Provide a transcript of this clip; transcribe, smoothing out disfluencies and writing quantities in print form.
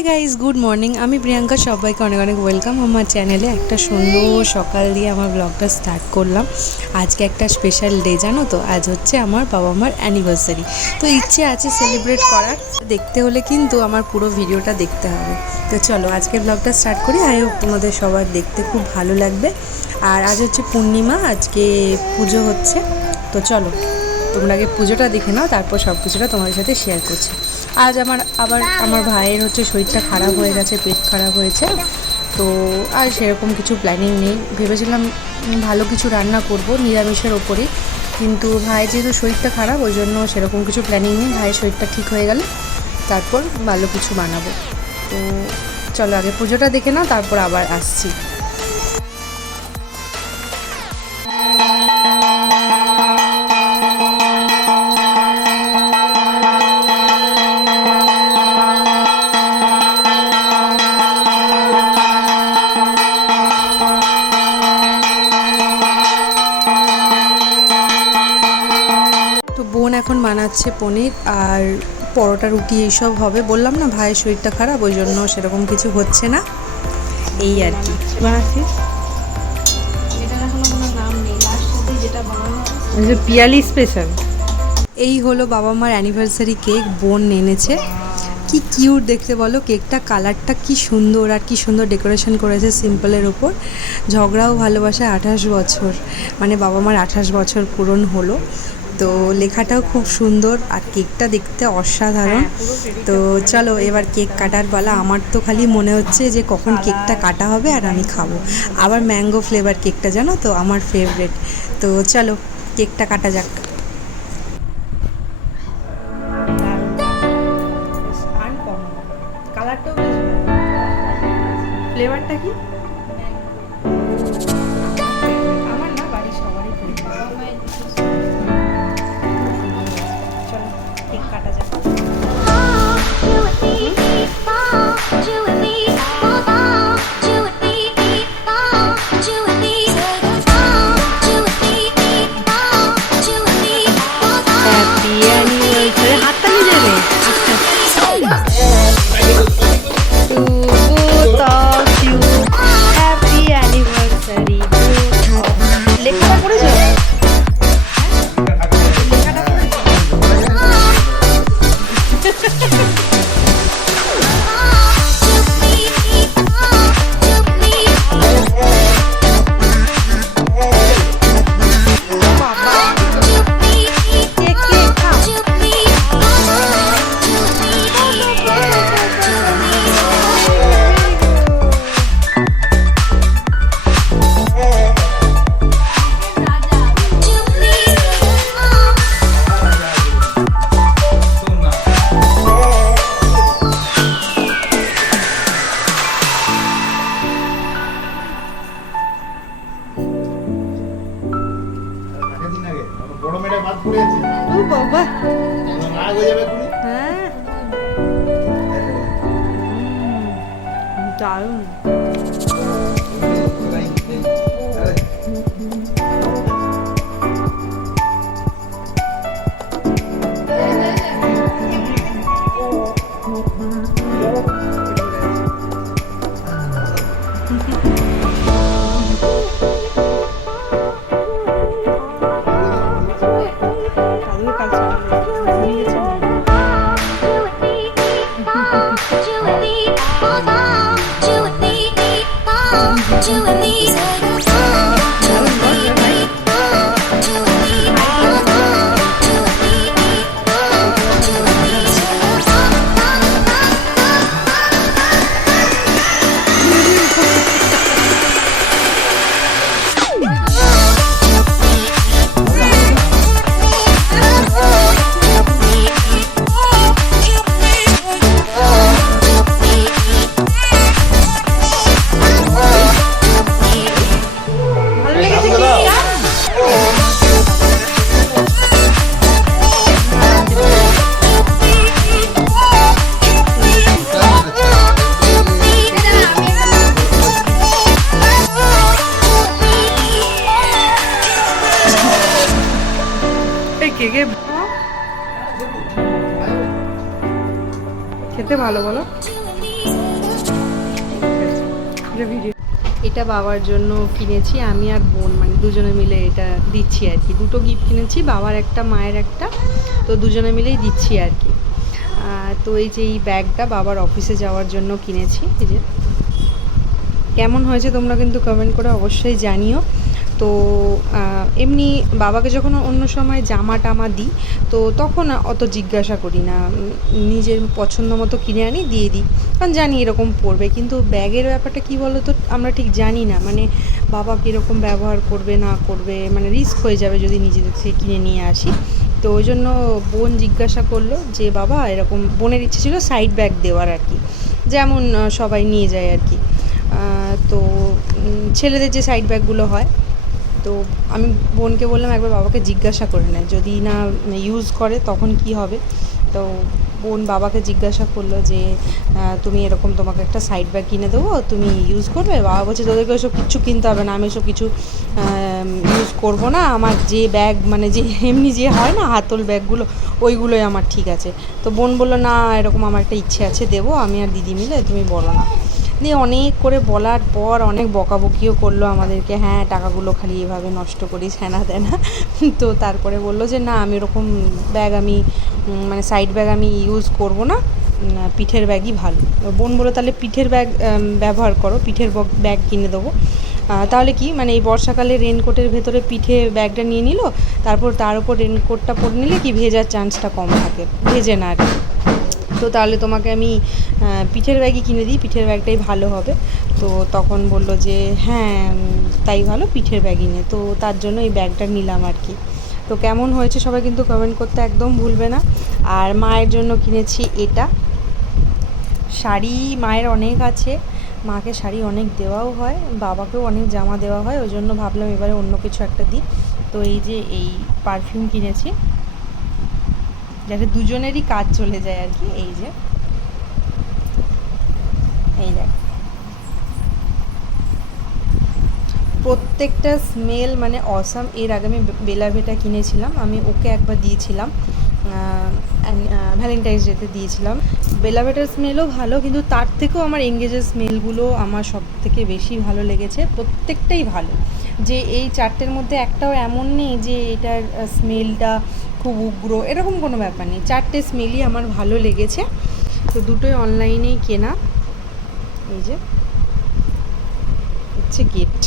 Hi guys, good morning. আমি প্রিয়াঙ্কা, সবাইকে অনেক অনেক ওয়েলকাম আমার চ্যানেলে। একটা সুন্দর সকাল দিয়ে আমার ব্লগটা স্টার্ট করলাম। আজকে একটা স্পেশাল ডে, জানো তো, আজ হচ্ছে আমার বাবা মার অ্যানিভার্সারি। তো ইচ্ছে আছে সেলিব্রেট করার। দেখতে হলে কিন্তু আমার পুরো ভিডিওটা দেখতে হবে। তো চলো আজকে ব্লগটা স্টার্ট করি। আই হোপ তোমাদের সবার দেখতে খুব ভালো লাগবে। আর আজ হচ্ছে পূর্ণিমা, আজকে পুজো হচ্ছে। তো চলো তোমরা আগে পুজোটা দেখে নাও, তারপর সব কিছুটা তোমাদের সাথে শেয়ার করছি। আজ আমার ভাইয়ের হচ্ছে শরীরটা খারাপ হয়ে গেছে, পেট খারাপ হয়েছে। তো আর সেরকম কিছু প্ল্যানিং নেই। ভেবেছিলাম ভালো কিছু রান্না করব নিরামিষের ওপরেই, কিন্তু ভাই যেহেতু শরীরটা খারাপ, ওই জন্য সেরকম কিছু প্ল্যানিং নেই। ভাইয়ের শরীরটা ঠিক হয়ে গেলে তারপর ভালো কিছু বানাবো। তো চলো আগে পুজোটা দেখে নাও, তারপর আবার আসছি। তো বোন এখন বানাচ্ছে পনির আর পরোটা, রুটি এইসব হবে। বললাম না ভাইয়ের শরীরটা খারাপ, ওই জন্য সেরকম কিছু হচ্ছে না, এই আর কি। বানাচ্ছিস পিয়ালি স্পেশাল। এই হলো বাবা মার অ্যানিভার্সারি কেক, বোন এনেছে। কি কিউট দেখতে বলো কেকটা, কালারটা কি সুন্দর, আর কি সুন্দর ডেকোরেশন করেছে সিম্পলের ওপর। ঝগড়াও ভালোবাসা 28 বছর, মানে বাবা মার 28 বছর পূরণ হলো। তো লেখাটাও খুব সুন্দর, আর কেকটা দেখতে অসাধারণ। তো চলো এবার কেক কাটার পালা। আমার তো খালি মনে হচ্ছে যে কখন কেকটা কাটা হবে আর আমি খাবো। আবার ম্যাঙ্গো ফ্লেভার কেকটা, জানো তো, আমার ফেভারিট। তো চলো কেকটা কাটা যাক। কালারটাও বেশ ভালো। ফ্লেভারটা কি? আমার না বাড়ির সবারই ফেভারিট। চলো কেক কাটা যাক। বাবা হ্যাঁ দারুণ। কেকে খেতে ভালো বলো। একটা ভিডিও। এটা বাবার জন্য কিনেছি আমি আর বোন, মানে দুজনে মিলে এটা দিচ্ছি আর কি। দুটো গিফট কিনেছি, বাবার একটা মায়ের একটা, তো দুজনে মিলেই দিচ্ছি আর কি। তো এই যে এই ব্যাগটা বাবার অফিসে যাওয়ার জন্য কিনেছি। এই যে কেমন হয়েছে তোমরা কিন্তু কমেন্ট করে অবশ্যই জানিও। তো এমনি বাবাকে যখন অন্য সময় জামা টামা দিই তো তখন অত জিজ্ঞাসা করি না, নিজের পছন্দ মতো কিনে আনি দিয়ে দিই, কারণ জানি এরকম পড়বে। কিন্তু ব্যাগের ব্যাপারটা কী বলো তো, আমরা ঠিক জানি না, মানে বাবা কীরকম ব্যবহার করবে না করবে, মানে রিস্ক হয়ে যাবে যদি নিজেদের থেকে কিনে নিয়ে আসি। তো ওই জন্য বোন জিজ্ঞাসা করলো যে বাবা এরকম, বোনের ইচ্ছে ছিল সাইড ব্যাগ দেওয়ার আর কি, যেমন সবাই নিয়ে যায় আর কি। তো ছেলেদের যে সাইড ব্যাগগুলো হয়, তো আমি বোনকে বললাম একবার বাবাকে জিজ্ঞাসা করে নেয়, যদি না ইউজ করে তখন কি হবে। তো বোন বাবাকে জিজ্ঞাসা করলো যে তুমি এরকম, তোমাকে একটা সাইড ব্যাগ কিনে দেবো, তুমি ইউজ করবে? বাবা বলছে তোদেরকে ওইসব কিচ্ছু কিনতে হবে না, আমি ওসব কিছু ইউজ করবো না, আমার যে ব্যাগ মানে যে এমনি যে হয় না হাতল ব্যাগগুলো, ওইগুলোই আমার ঠিক আছে। তো বোন বললো না এরকম আমার একটা ইচ্ছে আছে দেবো, আমি আর দিদি মিলে, তুমি বলো না। দিয়ে অনেক করে বলার পর অনেক বকাবকিও করলো আমাদেরকে, হ্যাঁ টাকাগুলো খালি এভাবে নষ্ট করিস হ্যানা দেনা। তো তারপরে বললো যে না আমি এরকম ব্যাগ আমি মানে সাইড ব্যাগ আমি ইউজ করবো না, পিঠের ব্যাগই ভালো। বোন বললো তাহলে পিঠের ব্যাগ ব্যবহার করো, পিঠের ব্যাগ কিনে দেবো। তাহলে কি মানে এই বর্ষাকালে রেনকোটের ভেতরে পিঠে ব্যাগটা নিয়ে নিল, তারপর তার উপর রেনকোটটা পরে নিলে কি ভেজার চান্সটা কম থাকে, ভেজে না আর কি। তো তাহলে তোমাকে আমি পিঠের ব্যাগই কিনে দিই, পিঠের ব্যাগটাই ভালো হবে। তো তখন বললো যে হ্যাঁ তাই ভালো, পিঠের ব্যাগই নে। তো তার জন্য এই ব্যাগটা নিলাম আর কি। তো কেমন হয়েছে সবাই কিন্তু কমেন্ট করতে একদম ভুলবে না। আর মায়ের জন্য কিনেছি এটা শাড়ি, মায়ের অনেক আছে, মাকে শাড়ি অনেক দেওয়াও হয়, বাবাকেও অনেক জামা দেওয়া হয়, ওই জন্য ভাবলাম এবারে অন্য কিছু একটা দিই। তো এই যে এই পারফিউম কিনেছি, যাতে দুজনেরই কাজ চলে যায় আর কি। এই যে এই দেখ, প্রত্যেকটা স্মেল মানে অসাম। এর আগে আমি বেলাভেটা কিনেছিলাম, আমি ওকে একবার দিয়েছিলাম, ভ্যালেন্টাইন্স ডেতে দিয়েছিলাম। বেলাভেটার স্মেলও ভালো, কিন্তু তার থেকেও আমার এঙ্গেজের স্মেলগুলো আমার সব থেকে বেশি ভালো লেগেছে। প্রত্যেকটাই ভালো, যে এই চারটের মধ্যে একটাও এমন নেই যে এটার স্মেলটা খুব উগ্র, এরকম কোনো ব্যাপার নেই, চারটে স্মেলই আমার ভালো লেগেছে। তো দুটোই অনলাইনেই কেনা। এই যে হচ্ছে গিফট।